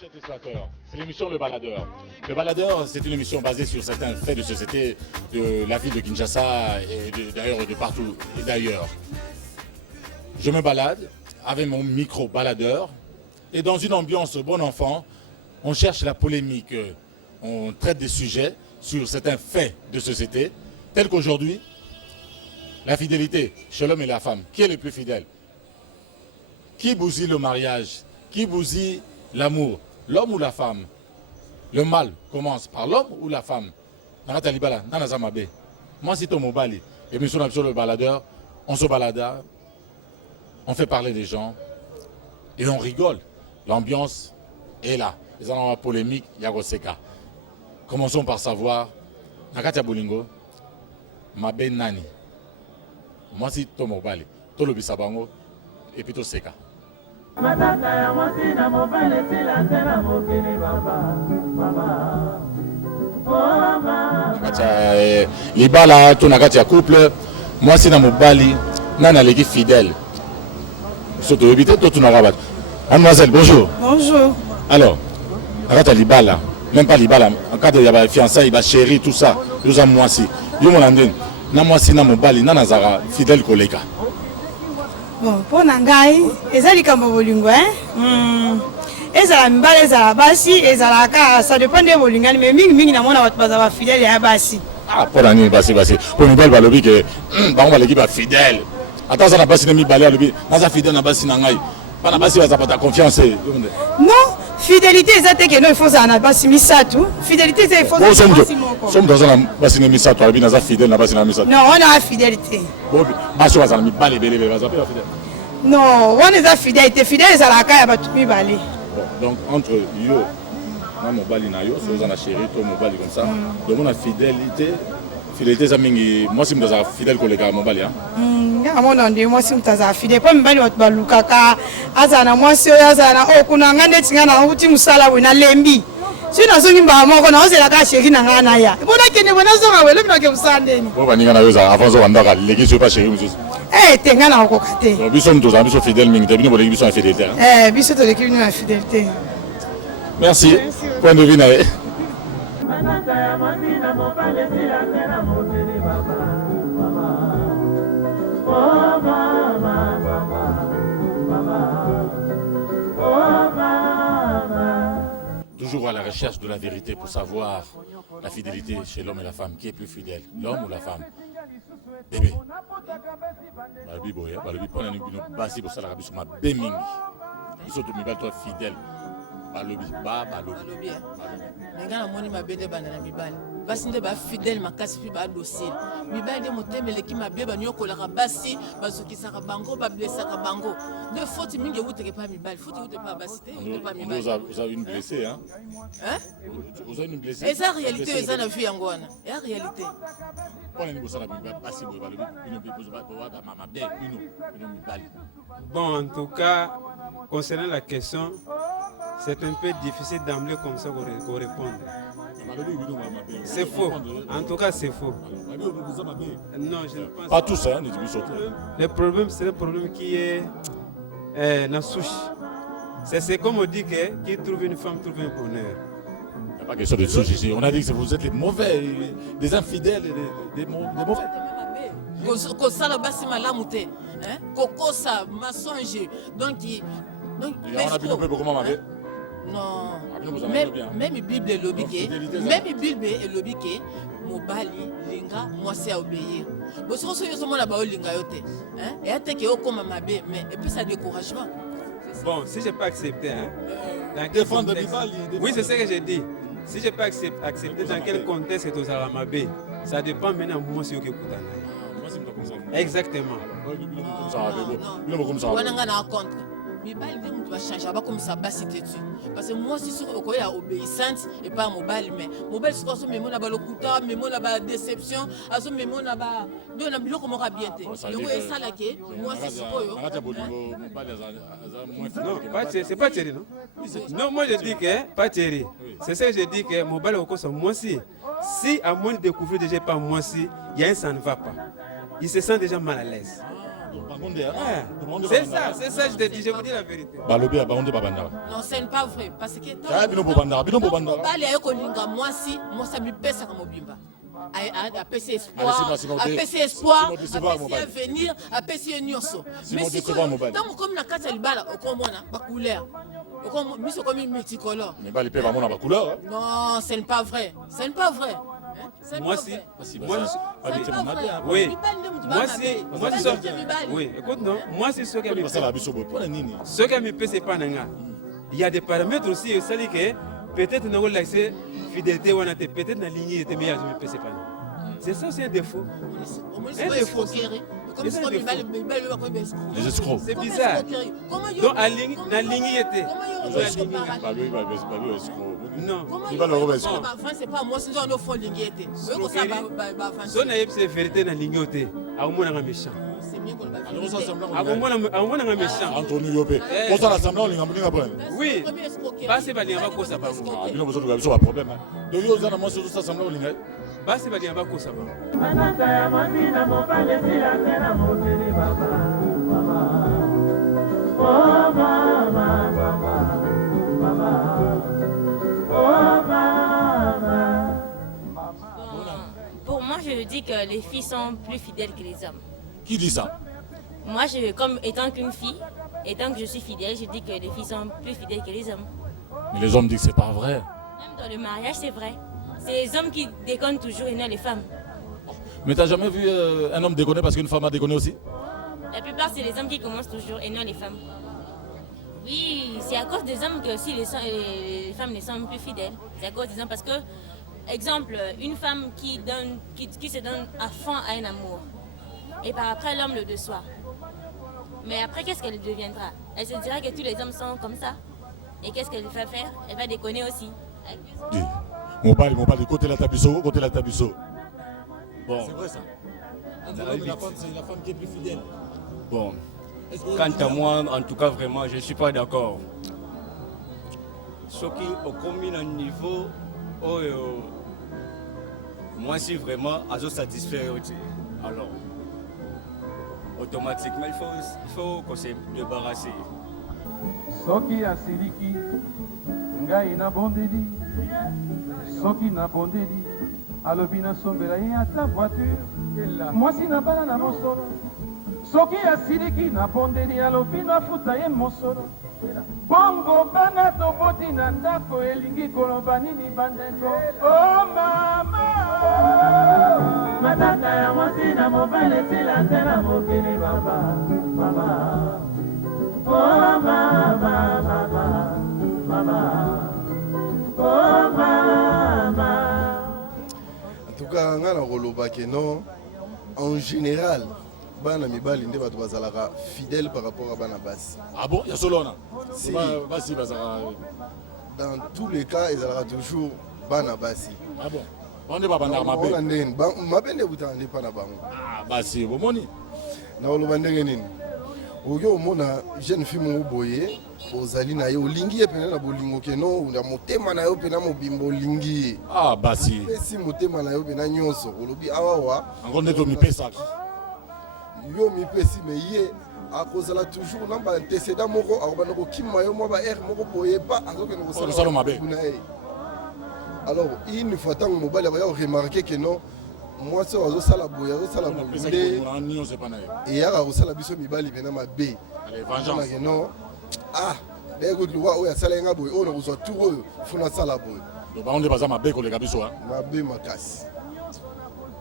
Chers téléspectateurs, c'est l'émission Le Baladeur. Le Baladeur, c'est une émission basée sur certains faits de société de la ville de Kinshasa et d'ailleurs de partout et d'ailleurs. Je me balade avec mon micro baladeur et dans une ambiance bon enfant, on cherche la polémique, on traite des sujets sur certains faits de société, tels qu'aujourd'hui, la fidélité chez l'homme et la femme. Qui est le plus fidèle? Qui bousille le mariage? Qui bousille l'amour? L'homme ou la femme? Le mal commence par l'homme ou la femme? Moi, c'est Tomo Bali. Émission sur Le Baladeur, on se balada, on fait parler des gens et on rigole. L'ambiance est là. Les gens ont polémique, Yagoseka. Commençons par savoir, Nakatia Bolingo, Mabe Nani. Moi, c'est Tomo Bali. Tolo Bisabango et puis Seka. Libala, tout Nakatia couple, moi, c'est dans mon Bali, Nana l'équipe fidèle. Surtout, tout Nakabat. Mademoiselle, bonjour. Bonjour. Alors, Nakatia Libala, même pas Libala, en cas de fiançailles, il va chéri, tout ça, nous sommes moi aussi. Yo mon andine, na moi si na mon Bali, na Nazara, fidèle collègue. Bon, pour Nangai, ezali kamba bolingo, ezala mbala ezala basi, ezala ka, ça dépend de bolingo, mais mingi na mona baza fidèle ya basi. Ah, pour l'année, basi. Pour une belle balobi que, on va l'équipe fidèle. Attends, ça n'a pas signé mi balé à l'obi, na fidèle na basi nangai. Pas na basi va pas ta confiance. Non, fidélité ezate que non il faut ça na basi misatou. Fidélité c'est il faut ça. Sommes dans un basi misatou, albi na fidèle na basi na misatou. Non, on a la fidélité. Bon, basi va ça mi balé belé, va ça fidèle. Non, on est la fidélité, fidèle ça la ka ya batu mi balé. Donc entre yo na mobali na yo, so za na chéri to mobali comme ça. Donc on a fidélité ça mingi, moi si m'daza fidèle collègue à mobali hein. Moi si mtaza fidèle pas mbali watu balukaka azana mwasi oyo azana kuna ngande tinga na uti musala wena lembi sina zongi mba moko na ozela ka chéri na ngana ya bona kene bona zonga wele bino ke musandeni bo baninga na yo za avant zo wandaka leki zo pas chéri mususu tenga na okokate biso mtoza biso fidèle mingi te bino boleki biso fidélité hein biso to leki bino fidélité. Merci. Point de vue na toujours à la recherche de la vérité pour savoir la fidélité chez l'homme et la femme. Qui est plus fidèle, l'homme ou la femme? Bébé. Balobi boya, balobi pona ni bino basi pour ça la rabiso ma beming. Ils sont tous mes toi fidèle. Balobi. Ngana moni mabende bana na mibali. Basi nde ba fidèle makasi fi ba dossier. Mibali de motemele ki mabe ba nyokola ka basi bazokisa ka bango ba blessa ka bango. De faute mingi wuteke pas mibali, faute wute pas basi te, wute pas mibali. Vous avez une blessée hein? Vous avez une blessée. Et ça réalité eza na vie yango wana. Ya réalité. Bon, en tout cas, concernant la question, c'est un peu difficile d'emblée comme ça pour répondre. C'est faux. En tout cas, c'est faux. Non, je ne pense pas tous, hein, le problème, c'est le problème qui est la souche. C'est comme on dit que qui trouve une femme trouve un bonheur. Il n'y a pas question de souche ici. On a dit que vous êtes les mauvais, des infidèles, des mauvais. Kosala basi malamu te, hein? Kokosa mensonge. Donc on a vu un peu comment m'avait. Non. Même Bible est lobiqué. Même Bible est lobiqué. Mobali linga moi c'est obéir. Bon si on se dit la bao linga yote, hein? Et attends que comme mabe, mais et puis ça découragement. Bon, si j'ai pas accepté, hein? Défendre oui, c'est ce que j'ai dit. Si j'ai pas accepté dans quel contexte c'est aux Alamabé, ça dépend maintenant moi c'est ok pour exactement. Mibali nde mutu bachange bakomisa basi te tu parce que moi si soki okoya obéissante et pas mobali mais mobali soki azomemona balokuta memona badéception azomemona na biloko moko ya bien te yango esalaki moi si sikoyo c'est pas Thierry non? Non, moi je dis que pas Thierry, c'est ça que je dis que mobali okosa moi si à moins de découvrir déjà pas moi si il y a un ça ne va pas, il se sent déjà mal à l'aise. C'est ça, je te dis, je vous dis la vérité. Non, ce n'est pas vrai. Parce que Bali moi si, moi ça me pèse comme Mobimba. À PC espoir, à PC espoir, à PC avenir, à PC nyonso. Mais si comme na kata libala okomona ba couleur. Miso comme multicolore. Mais Bali peut vraiment avoir couleur. Non, ce n'est pas vrai. Ce n'est pas vrai. Moi si, oui, écoute non, moi c'est ce qui me pèse pas nanga. Il y a des paramètres aussi, ça dit que peut-être nous avons l'accès fidélité ou peut-être na ligne était meilleure, je me pèse pas. C'est ça, c'est un défaut. Un défaut. Les escrocs. C'est bizarre. Donc la ligne était. Non. Il va le remettre. C'est pas moi, c'est un fond ligne était. So na yeb c'est vérité na ligne était. Aumona nga méchant. C'est mieux qu'on va. Aumona nga méchant. Anthony Yopé. On s'en assemblée, on linga après. Oui. Basi balinga bakosa ba. Bino bozo nga biso ba problème. Donc yo zana mo so assemblée on linga. Basi balinga bakosa ba. Manata ya mazina mobale sila tena moteli baba. Oh mama mama. Pour moi, je dis que les filles sont plus fidèles que les hommes. Qui dit ça? Moi, comme étant qu'une fille, étant que je suis fidèle, je dis que les filles sont plus fidèles que les hommes. Mais les hommes disent que c'est pas vrai. Même dans le mariage, c'est vrai. C'est les hommes qui déconnent toujours et non les femmes. Mais t'as jamais vu un homme déconner parce qu'une femme a déconné aussi? La plupart, c'est les hommes qui commencent toujours et non les femmes. Oui, c'est à cause des hommes que aussi les femmes ne sont plus fidèles. C'est à cause des hommes parce que, exemple, une femme qui se donne à fond à un amour et par après l'homme le déçoit. Mais après, qu'est-ce qu'elle deviendra? Elle se dira que tous les hommes sont comme ça. Et qu'est-ce qu'elle va faire? Elle va déconner aussi. Mon père, côté la tabisso. Bon. C'est vrai ça. C'est la femme qui est plus fidèle. Bon. Quant à moi, en tout cas, vraiment, je ne suis pas d'accord. Ce qui au commun un niveau, moi, si vraiment, à se satisfaire, alors, automatiquement, il faut qu'on se débarrasse. Soki asiliki, ngai na bondeli, soki na bondeli, alobi na sombela ye ata voiture, mwasi na bana na mosolo. Soki asiliki na bondeli alobi na futa ye mosolo. Bongo bana toboti na ndako elingi koloba nini bandeko. Oh mama, matata ya mwasi na mobale sila tena mokili baba, mama. Oh mama, mama, mama. Oh mama. En tout cas, on a un non. En général, bana mibali nde bato bazalaka fidèle par rapport à bana basi. Ah bon, il y a Solona. Si. Basi bazara. Dans tous les cas, ils aura toujours bana basi. Ah bon. On ne va pas dans ma belle. On ndenge mabende butande pana bango. Ah basi, bon moni. Na oloba ndenge nini? Oyo mona jeune fille mo boye, ozali na yo lingi epena na bolingo keno, na motema na yo pena mobimbo lingi. Ah basi. Si motema na yo pena nyonso, olobi awawa. Encore neto mi pesa. Yo mi pesi me ye akozala toujours namba antécédent moko akobana ko kimma yo mo ba air moko boye pas azokena ko sala mabe. Alors une fois tant mobile ya remarquer que non moi ça azosala boye azosala boye et ya azosala biso mibali pena mabe. Allez vengeance. Non ah écoute loi oya sala nga boye on reçoit tout eux fona sala boye. Donc on est pas mabe ko le kabiso hein. Mabe makasi.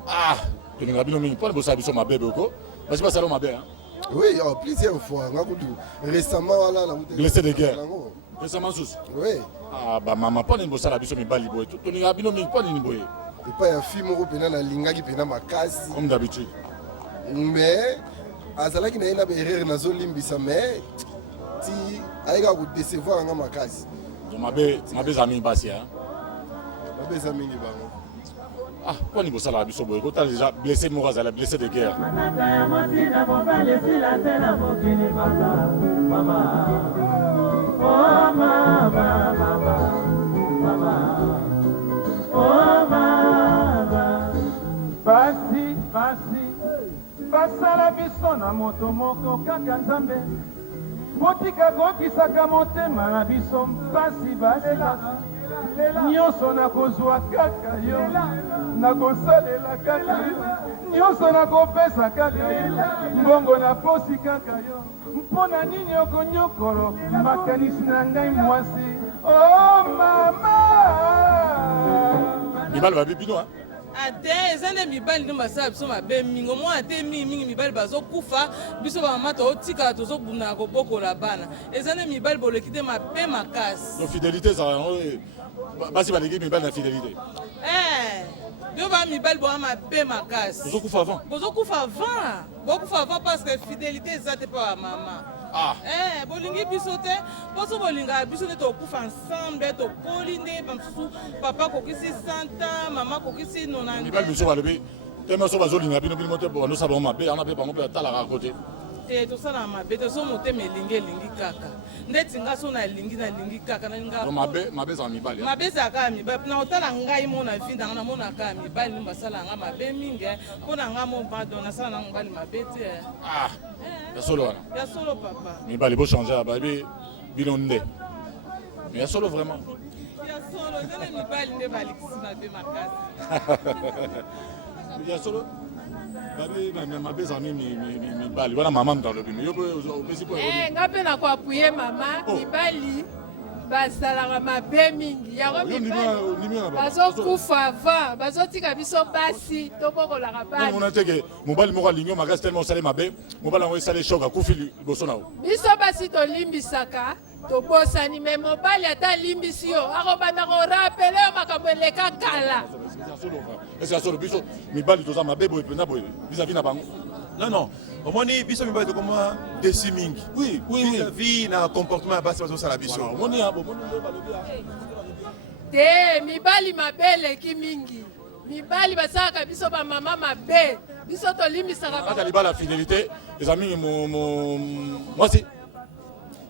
Ah, tu ne ngabino mingi pas bossa biso mabe boko. Parce que pas ça mabe hein. Oui, plusieurs fois. Récemment, voilà, blessé de guerre. Récemment, sous. Oui. Ah, bah, maman, pas une bosse à la biso, mais baliboy. Tout le monde pas une boy. Et pas un film européen dans linga qui pena ma casse. Comme d'habitude. Mais, à cela qui n'a pas erreur dans zone limbisa, mais, si, avec à vous décevoir dans ma casse. Donc, ma belle amie Bassia. Ma belle amie Liban. Ah, pas une bosse à la biso, boy. Quand t'as déjà blessé, Moraz, elle a blessé de guerre. Oh mama, mama, mama, oh mama, basi, basi, basala biso na moto moko kaka nzambe botika kokisaka motema na biso mpasi balela nyonso nakozwa kaka yo nakosalela kaka yo nyonso nakopesa kaka yo mbongo naposi kaka yo mpona nini okonyokolo makanisi na ngai mwasi o mama mibali babibino ate eza nde mibali nde basala biso mabe mingi omoi ate mingi mibali bazokufa biso bamama tozotikala tozobundaka kobokola bana eza nde mibali boleki te mabe makasi fidélité basi baleki mibali na fidélité bio ba mibali boa mabe makasi bozokufa avant bokufa avant parce que fidélité eza te mpa bamama bolingi biso te mposo bolingaka biso nde tokufa ensemble tokoli nde bamisusu papa akokisi 100 ans mama akokisi 90 mibali biso balobi te maso bazolinga bino bino te bandosala bango mabe ana mpe bango mpe batalaka kote te tosalaka mabe te so motema elingi kaka ndeti nga so nalingi kaka mabe ezala mibali mabe ezalaka ya mibali na kotala ngai mona vi nanga namonaka ya mibali nde basala nga mabe mingi mpo na nga mo pardon nasala na mobali mabe te ya solo wana ya solo papa mibali bochange bayebi bino nde mais ya solo vraiment ya solo ezana mibali nde balekisi mabe makasi ya solo mabe ezala mibali wana mama mutalobi yo opesi po nga mpe na koapuye mama mibali basalaka mabe mingi yango mibali bazokufa avant bazotika biso basi tobokolaka bana teke mobali moko alingi makasi tellement osali mabe mobali yango esali shok akufi liboso na yo biso basi tolimbisaka tobosani me mobali ata alimbisi yo akobanda korapele yo makambo eleka kala ese ya solo biso mibali toza mabe boye mpenza boye vis-à-vis na bango non omoni biso mibali tokoma desi mingi vis-à-vis na comportement ya basi bazosala biso te mibali mabe eleki mingi mibali basalaka biso bamama mabe biso tolimbisaka aka libala fidélité eza mingi mwasi.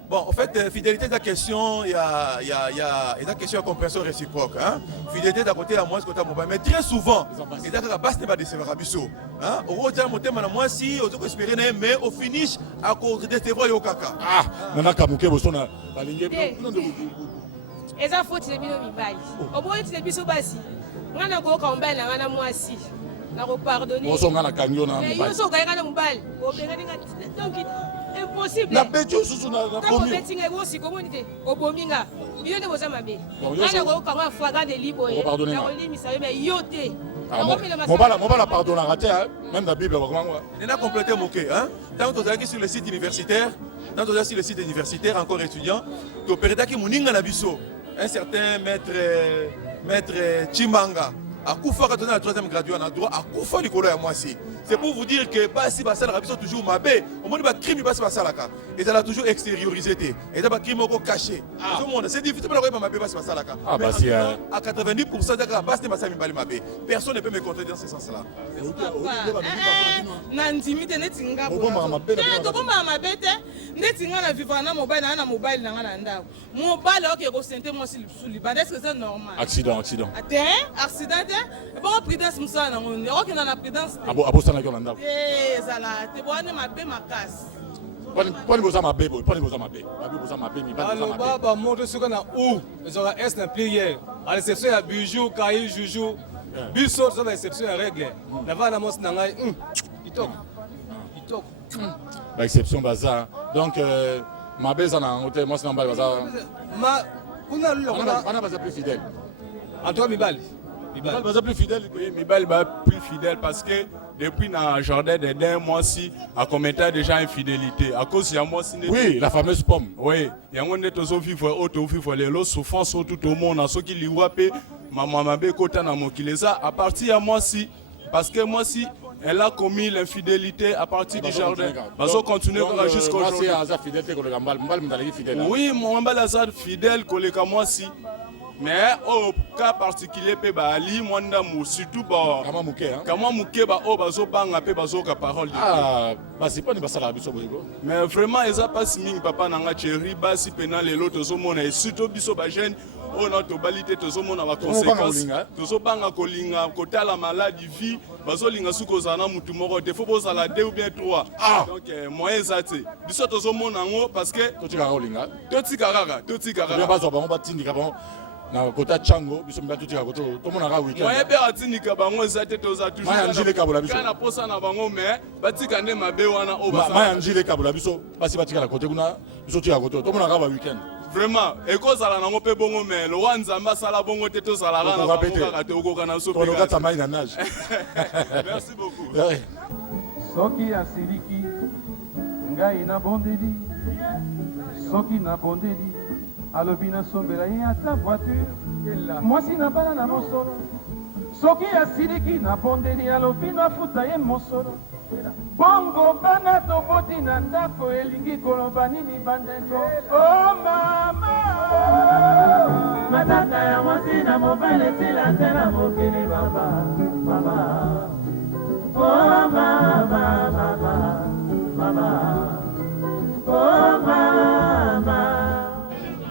Bon, en fait, fidélité est la question, il y a question de compréhension réciproque. Hein? Fidélité d'un côté à moi, ce côté à moi. Mais très souvent, il y a des bases de décevoir à biso. Hein? Au road jam, au moi si, au espérer mais au finish, à cause de décevoir au caca. Ah, nana kamuke bosona balinge. Eza faute de bino mibali. Au moins tu biso basi. Ngana ko ka mbala ngana mwasi. Na ko pardonner. Boso ngana kanyo na mibali. Mais yo so ga ngana mibali. Bo benga donc impossible. Na bejo susu na komi. Ko betinga wo si communauté. Obominga. Yo ne boza mabe. Ngana ko ka ma fwaga de libo ye. Na ko limisa yo mais yo te. Mobala pardonnera te même la Bible comment. On a complété mon quai hein. Tant que tu sur le site universitaire, tant que sur le site universitaire encore étudiant, tu opérais qui moninga na biso. Un certain maître Chimanga a Koufa quand on a la 3e graduée en droit a Koufa du colère moi aussi. C'est pour vous dire que si Bassal Rabiso toujours mabé, au moins le crime passe Bassalaka. Et ça l'a toujours extériorisé. Et ça va crime encore caché. Tout le monde, c'est difficile de le mabé passe Bassalaka. À 90% de la base de Bassami Balimabé. Personne ne peut me contredire dans ce sens-là. N'intimide netinga. Tokoma mabete netinga na vivre na mobile na ndako. Mobile ok ko sente moi sur libanda est-ce que c'est normal? Accident. Accident. Bon prudence musala na ngoni. Ok na prudence. Abo sana ko landa. Zala te boane mabe makasi. Poni boza mabe boy, poni boza mabe. Mabe boza mabe mi ba boza mabe. Alors baba montre ce qu'on a où. Ils ont la S na prière. À l'exception ya bijou, caillou, joujou. Biso ça va exception ya règle. Na va na mos na ngai. Kitoko. Ba exception baza. Donc mabe za na hôtel moi na baza. Ma kuna lula kuna baza plus fidèle. Antoine Mibali. Mibali baza plus fidèle. Oui, Mibali va plus fidèle parce que depuis le jardin des derniers mois ci a commenté déjà infidélité à cause de moi. Oui, la fameuse pomme. Oui, il y a un autre qui vivre auto vivre les lots souffrance tout le monde ceux qui liwape maman mabe kota na mokileza à partir de moi ci parce que moi ci elle a commis l'infidélité à partir du jardin. Bazo continuer jusqu'au jour. Oui, mon mbala azad fidèle koleka moi ci. Mais au cas particulier pe ba ali mwanda mo surtout ba kama muke ba o bazo banga pe bazo ka parole bah c'est pas ne basala biso boyego mais vraiment eza pas mingi papa nanga chéri basi pena lelo tozo mona et surtout biso ba jeune on a tobalité tozomona ba conséquences tozobanga kolinga kotala maladie vie bazolinga suko zana mutu moko te faut bozala 2 ou bien 3 donc moyen zate biso tozomona ngo parce que totika kaka bazo bango batindika bango na kota chango biso mba totika koto tomona ka weekend moyen be atindika bango zate toza toujours maya njile kabula biso kana posa na bango mais batika ne mabe wana o basa maya njile kabula biso basi batika la kote kuna biso tika koto tomona ka weekend vraiment ekozala nango mpe bongo me lowa nzambe asala bongo te tozalaka na bango kaka te okoka na so okata mai na nage merci beaucoup soki asiliki ngai na bondeli soki na bondeli alobi nasombela ye ata voiture mwasi na bala na mosolo soki asiliki na bondeli alobi nafuta ye mosolo bongo bana toboti na ndako elingi koloba nini bandeko o mama matata ya mwasi na mobali esila te na mokili mama o mama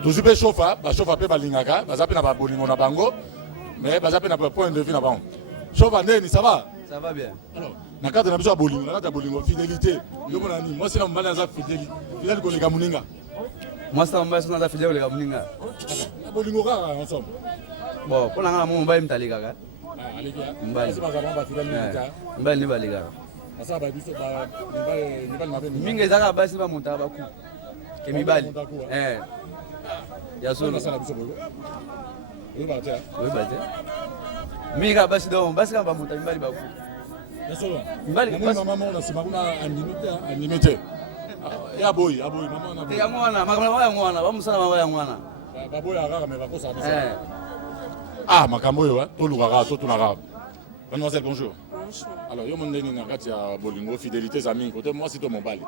toujours pe chauffa pe balingaka baza pe na babolingo na bango mais baza pe na point de vue na bango chauffa ndeni ça va bien alors na kata na biso bolingo na kata bolingo fidélité yo mona ni moi c'est la mbala za fidélité fidèle koleka muninga moi c'est la mbala za fidèle koleka muninga bolingo kaka ensemble bon pour nga mo mbali mtalika ka mbali c'est pas ça ba fidèle mbali ni balika asa ba biso ba mbali mabe mingi ezaka basi ba monta ba ku ke mibali ya solo sala biso boyo oui bate mingi ka basi donc basi ka ba monta mibali ba ku mbali maman na sima kuna animité ya boy maman na ya mwana ba musala mama ya mwana ba boy akaka me bakosa makambo yo to lukaka to tunaka mademoiselle bonjour alors yo mondeni na kati ya bolingo fidélité za mingi côté moi c'est to mobali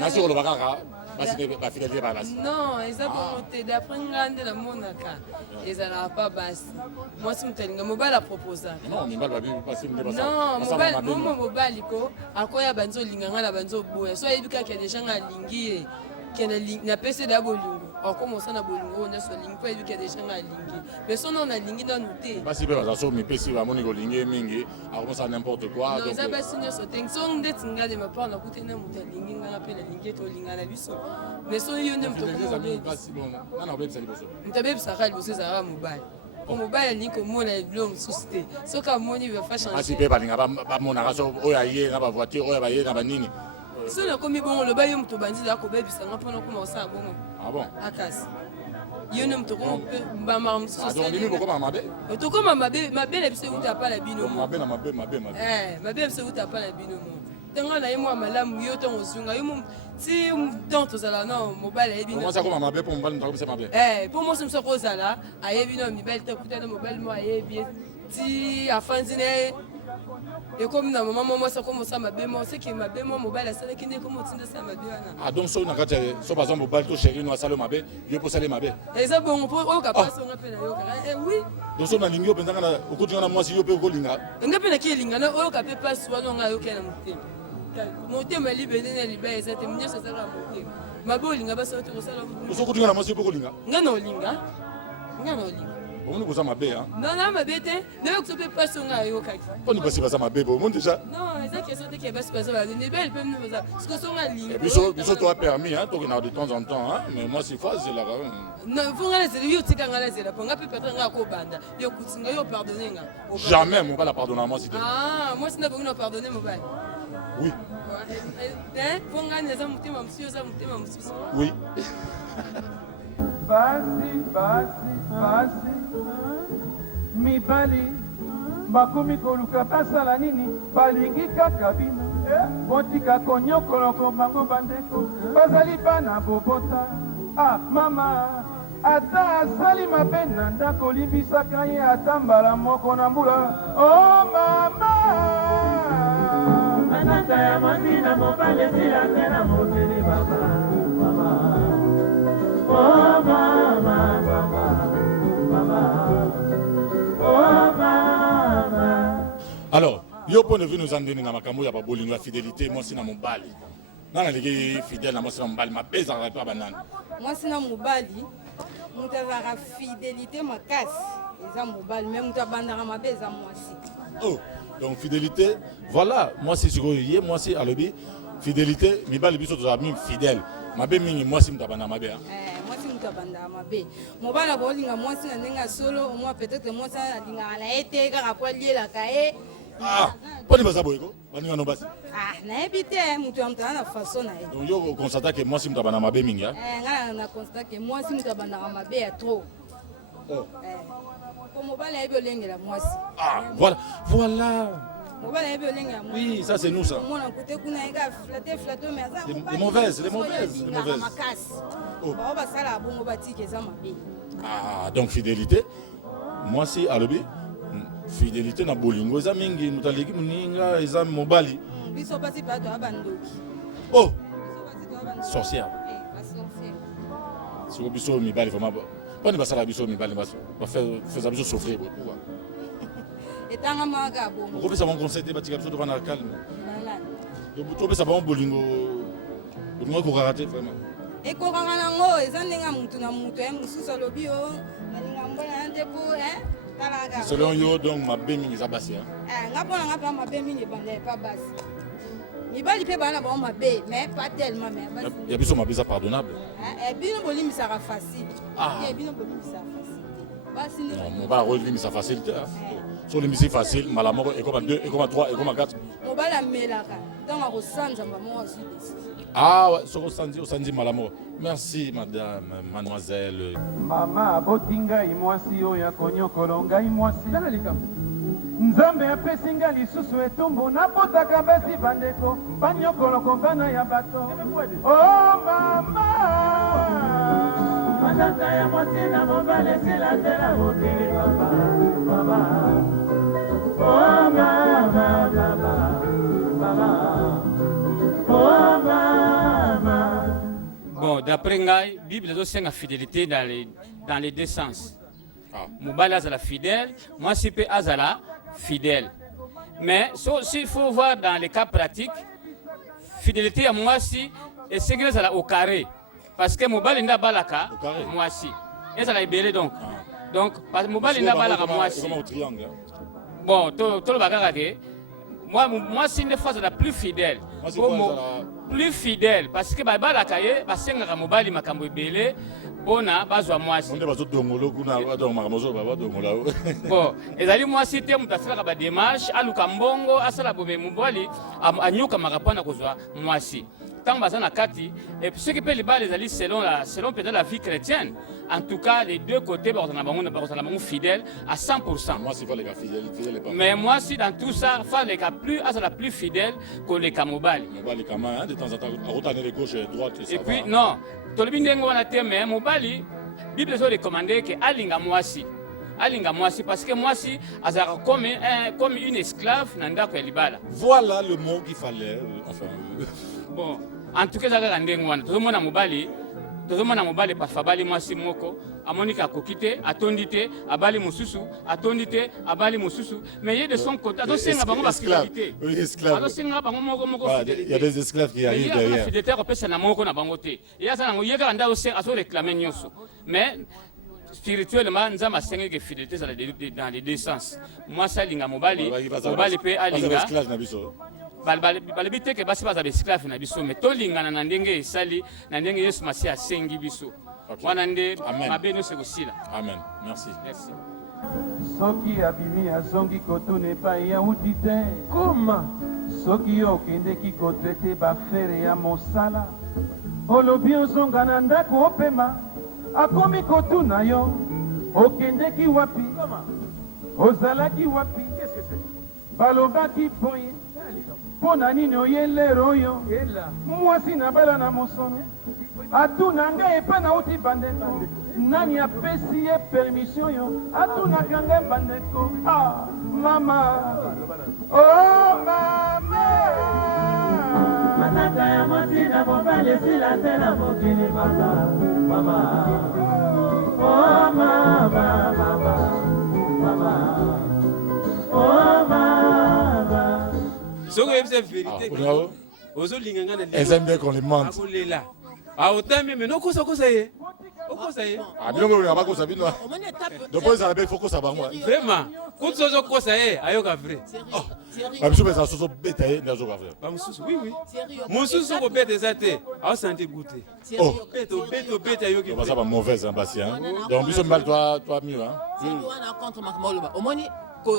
nasi ko lobaka basi ba fidélité ba basi non eza bongo te d'après ngande na monaka ezala pas basi moi si mutalinga mobali aproposa non mibali ba basi non mobali ko akoya banzo linganga na banzo boya so yebi kaka déjà ngalingi kena na pese da bolingo akomosa na bolingo na so lingi ko yebi kaka déjà ngalingi mais son on a lingi na nuté basi be baza so mipesi ba moni ko lingi mingi akomosa n'importe quoi donc ça basi ne so teng so ndeti ngade ma pa na kutena mutalingi ngana pe na lingi to lingana biso mais so yo ne mutoko basi bon na na obebisa liboso mutabe bisaka liboso za mobali mobali alingi komona biloko mosusu te soki amoni bafa change basi mpe balinga bamonaka so oyo aye na bavoiture oyo baye na banini so nakomi bongo loba yo moto banzi akobebisanga mpona okoma osala bongo akasi yo ne moto bambaka mosusutokoma mabe na biso euta apa na bino mabe na biso euta apa na bino mo ntango na ye mwa malamu yo ntongo ozunga yo ti ntango tozala na mobali ayebi mpo mosi mosu akozala ayebi na mibali te kutana mobali mo ayebi ti afanzi na ye ekomi na mama mo mwasi akomosa mabe mo seke mabe mo mobali asalaki nde komotinda sa mabe wana donc so na kati so par exemple mobali to chéri no asala mabe yo po sala mabe eza bongo po oyo kapasonga pe na yo kaka oui donc so na lingi yo pendanga na okutinga na mwasi yo pe kolinga nga pe na kilinga na oyo kape pasi wana nga yo kana motema motema libende na libaya eza te nyonso ezalaka motema mabe olinga basi oyo te kosala so okutinga na mwasi yo pe kolinga nga na olinga omoni koza mabe non mabe te nayoki so mpe pasi onga ayokaki mponi basi baza mabe bo omoni déjà non eza question te ke basi baza banini ebele mpe mino baza siko songa lingi biso toa permis tokendaka de temps en temps mais moi si fois zelaka fonga nazela yo otikanga nazela po nga mpe petre nga akobanda yo kutinga yo pardonne nga jamais mobali apardonna mwasi te mwasi na bongi na pardonne mobali oui po nga eza motema mosusu oza motema mosusu oui basi mibali bakomi koluka basala nini balingi kaka bino botika konyokoloko bango bandeko bazali bana bobota mama ata asali mabe na ndako limbisaka ye ata mbala moko na mbula mama manata ya mwasi na mobali esila te na mokili mama alors yo point de vue nous andeni na makambo ya babolingo ya fidélité mwasi na mobali nana leki fidèle na mwasi na mobali mabe ezalaka mpe banani mwasi na mobali moto azalaka fidélité makasi eza mobali me moto abandaka mabe eza mwasi. Oh, donc fidélité, voilà, moi c'est sur hier, moi c'est à l'obé, fidélité, mibali biso to ami fidèle. Mabe mingi moi c'est mutabana mabe hein. Moi c'est mutabanda mabe. Mobala bolinga moi c'est ndinga solo, moi peut-être moi ça ndinga la été kaka kwa liela kae. Ah, pas de basaboyeko, baninga no basi. Ah, na ebité mutu amtana na façon na ye. Donc yo constate que moi c'est mutabana mabe mingi hein. Ngana na constate que moi c'est mutabanda mabe ya trop. Oh. Pour mobala yebi olengela mwasi. Ah, voilà, voilà. Oui, ça c'est nous ça. Les mauvaises. Oh. Ah, donc fidélité. Moi c'est à l'obé. Fidélité na bolingo eza mingi mutaliki muninga eza mobali. Oh. Sorcière. Si obiso mibali vraiment. Pas de basala biso mibali baso. Va faire biso souffrir beaucoup. Etanga maga bon. On peut savoir conseiller batika biso devant la calme. Donc tu peux savoir bolingo. Bolingo ko karaté vraiment. Et ko ngana ngo ezandenga mutu na mutu mususa lobi o nalinga mbona ande po talaga. Selon yo donc ma bémingi za basi hein. Ngapona ma bémingi bande pas basi. Mibali pe bana ba ma bé mais pas tellement mais basi. Ya biso ma bisa pardonnable. Bino bolimi ça facile. Bino bolimi ça facile. Basi ni on va relever ça facilité hein. Sur les musiques faciles, malamoro et comme 2 et comme 3 et comme 4. Mobala melaka. Dans ma rosanza maman aussi. Ah ouais, sur Sandy malamoro. Merci madame, mademoiselle. Mama botinga imwasi oya konyokolonga imwasi. Tala likambo. Nzambe apesi nga lisusu etumbu nabotaka basi bandeko banyokolo kombana ya bato. Oh mama. Matata ya mwasi na mobali sila tela mokili papa. Mama. Oh mama, mama, mama. Oh mama. Bon, d'après Ngaï, la Bible a une fidélité dans les deux sens. Moubala azala fidèle, moi si peu azala fidèle. Mais s'il faut voir dans les cas pratiques, fidélité à moi si et c'est que ça au carré. Parce que Moubala n'a pas la cas, moi si. Et ça l'a libéré donc. Donc, Moubala n'a pas la cas, moi si. Bon, tout le bagage, moi si une fois c'est la plus fidèle. Plus fidèle parce que baba la cahier parce que ngaka mobali makambo ebele pona bazwa mwasi on bazo dongolo kuna ado makamozo baba dongola bon ezali mwasi te mutasala ka ba démarche aluka mbongo asala bobe mobali anyuka makapana kozwa mwasi tant bazana kati et ce qui peut les bas les alliés selon peut-être la vie chrétienne en tout cas les deux côtés bazana bango fidèle à 100%. Moi c'est pas les gars fidèles pas. Mais moi si dans tout ça faire les cas plus asala plus fidèle que les kamobali mobali kama de temps en temps rotaner les gauche et droite et puis non tolobi ndengo wana te mais mobali Bible zo recommander que alinga mwasi parce que mwasi azara comme une esclave nandako ya libala. Voilà le mot qu'il fallait enfin bon en tout cas zaka ndengo wana tozomona mobali pa fabali mwasi moko amonika kokite atondite abali mususu atondite abali mususu mais il de son côté adosenga bango ba fidélité. Oui, esclave. Adosenga bango moko fidélité. Il y a des esclaves qui arrivent derrière. Il y a fidélité repesa na moko na bango te. Et ça na yeka nda aso réclamer nyoso. Mais spirituellement nzama senga que fidélité ça dans les deux sens. Moi ça linga mobali pe alinga. Esclave na biso. Balibite ke basi baza esclave na biso mais tolingana na ndenge esali na ndenge Yesu Masi asengi biso. Amen. Amen. Merci. Soki abimi azongi kotuna epai ya uti te koma soki okendeki kotraite bafere ya mosala olobi ozonga na ndako opema akomi kotuna yo okendeki wapi ozalaki wapi balobaki boye mpo na nini oye lero oyo mwasi na bala na mosono atuna ngai epai nauti bandeko nani apesi ye permission yo atunaka ngai bandeko mama o mama manaka ya mwasi na mobali esila te na mokili mama o mama o mama soki oyebisa vérité ozolinga nga na elles aiment bien qu'on les mente. Ah, autant mais non, ça y est. Ah, bien que vous pas ça vite. Donc ça il faut que ça va moi. Vraiment. Quand ça y est, ayoka vrai. Ah, monsieur ça so bête ndazo ka vrai. Pas monsieur, oui oui. Mon sous ko bête ezate. Ah, santé goûter. Oh, bête ayoki. Ça va mauvaise hein Bastien. Donc monsieur mal toi mieux hein. C'est on a contre Makmoloba. Au moins que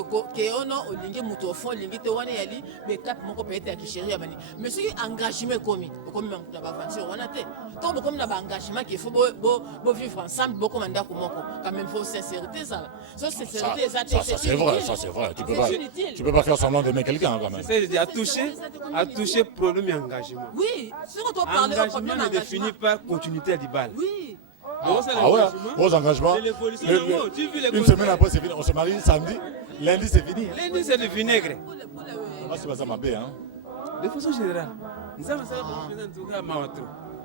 ono olingi muto fond lingi te wana yali mais cap moko peut-être ya chérie ya bani mais ce qui engagement commis comme na ba aventure wana te to comme na ba engagement qu'il faut bo vivre ensemble beaucoup manda ko moko quand même faut sincérité ça sincérité ça c'est vrai tu peux pas faire semblant d'aimer quelqu'un quand même. C'est à toucher problème et engagement. Oui, si on doit parler de problème ne définit pas continuité du bal. Oui. Ah ouais, vos engagements. Une semaine après, c'est fini. On se marie samedi. Lundi, c'est fini. Lundi, c'est du vinaigre. Ah, c'est pas ça ma baie, hein. De façon générale, nous avons ça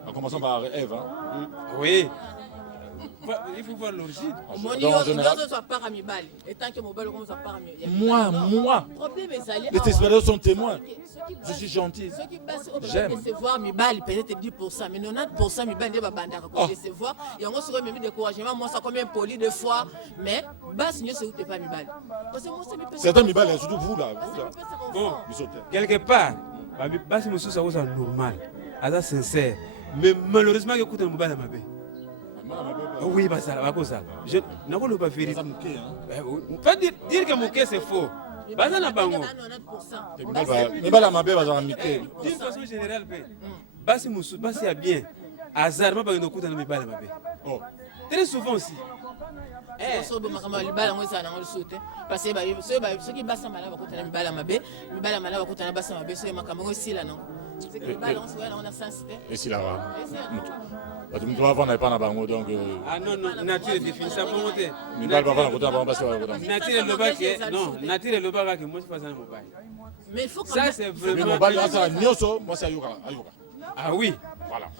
en commençant par Ève, hein. Oui. Il faut voir l'origine. Moi. Les espérants sont témoins. Je suis gentil. J'aime. Recevoir Mibali, peut-être 10%, mais 90% Mibali va recevoir. Et on se remet découragement. Moi, ça combien poli de fois. Mais, basse, c'est où t'es pas Mibali. Certains Mibali, surtout vous là. Bon, quelque part, basse, monsieur, ça va normal. C'est sincère. Mais malheureusement, écoute, Mibali m'a bien. Oui, bah ça va ça. Je n'ai pas vérifié. Pas dire que Mouké c'est faux. Bah ça n'a pas bon. Mais la mabé va en miquer. D'une façon générale, bah c'est Moussou, bah c'est bien. Hasard, ma pas une écoute dans le bal mabé. Très souvent aussi. Parce que ceux qui bassent malade va continuer à mabé, mais malade va continuer à basser mabé, c'est ma caméra aussi là non. Et si là-bas. Tu me dois avoir pas bango donc. Ah non, nature définit ça pour monter. Mais pas va côté avant parce que nature le bas que non, nature le bas que moi je passe dans mon bail. Mais il faut ça c'est vraiment mon bail ça nyoso, moi ça yoka. Ah oui. Voilà.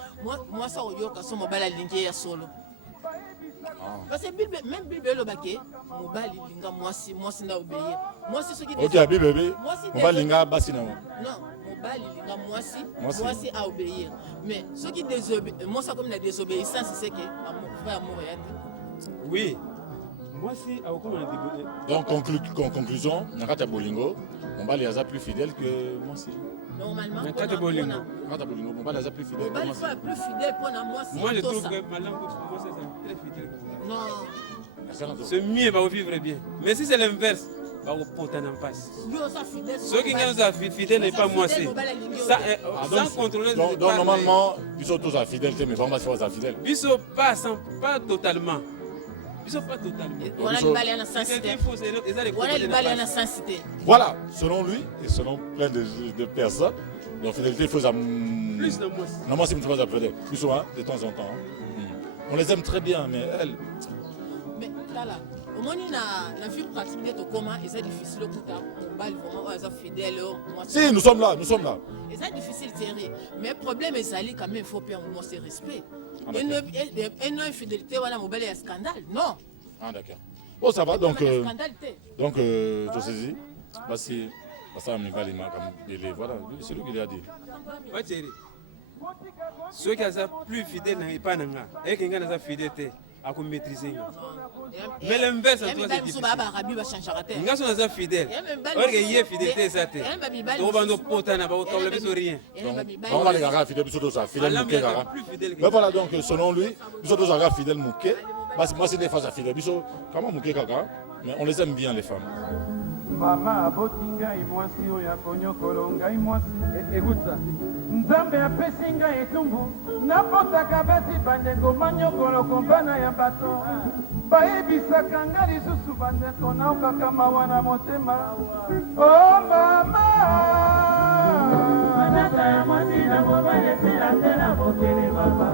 Moi ça yoka son mobile alingué ya solo. Parce que même Bible le baquet, mobile linga moi si na obéir. Moi c'est ce qui OK, bébé. Mobile linga basi na. Non. Moi si à obéir. Mais ceux qui désobéissent, moi ça comme la désobéissance, c'est que amour est. Oui. Moi si à aucun moment. Donc conclusion, Nakata Bolingo, mon bal est plus fidèle que moi si. Normalement. Nakata Bolingo, mon bal est plus fidèle. Mon bal est plus fidèle pour moi si. Moi je trouve que ma langue moi c'est très fidèle. Non. C'est mieux va vivre bien. Mais si c'est l'inverse. Ceux qui sont fidèles n'est pas moi c'est. Sans contrôler. Donc normalement, ils sont tous à fidélité, mais vraiment ils sont à fidèle. Ils sont pas totalement. Ils sont pas totalement. Voilà le balai à la sensité. Voilà le balai à la sensité. Voilà, selon lui et selon plein de personnes, la fidélité faut plus de moi. Non, moi c'est une chose à plaider. Plus souvent, de temps en temps. On les aime très bien, mais elle. Mais là. Au moins, la vie pratique de comment c'est difficile vraiment fidèle. Si, nous sommes là. C'est difficile, Thierry. Mais le problème est quand même, il faut payer un ce respect. Et non, infidélité, voilà, mobile est un scandale. Non. Ah, d'accord. Bon, ça va, donc, tu sais, voici, ça me va les voilà, c'est lui qui l'a dit. Oui, Thierry. Ceux qui sont plus fidèles n'ont pas nanga, et qui sont fidèles. À maîtriser. Mais l'inverse, c'est difficile. Nous sommes fidèles. Or qu'il y ait fidélité, ça t'est. On va nous porter na ba on ne rien. On va les gars fidèles, nous sommes fidèles mouké gara. Mais voilà donc selon lui, nous sommes tous gars fidèles mouké. Parce que moi c'est des phases fidèles. Nous comment mouké kaka, mais on les aime bien les femmes. Mama abotinga imwasi oya konyokolo ngai mwasi. Écoute ça. Nzambe apesi ngai etumbu napotaka basi bandeko manyokolo kombana ya bato bayebisaka nga lisusu bandeko naokaka mawa na motema. O mama anata ya mwasi na mobali esila te na mokele mama.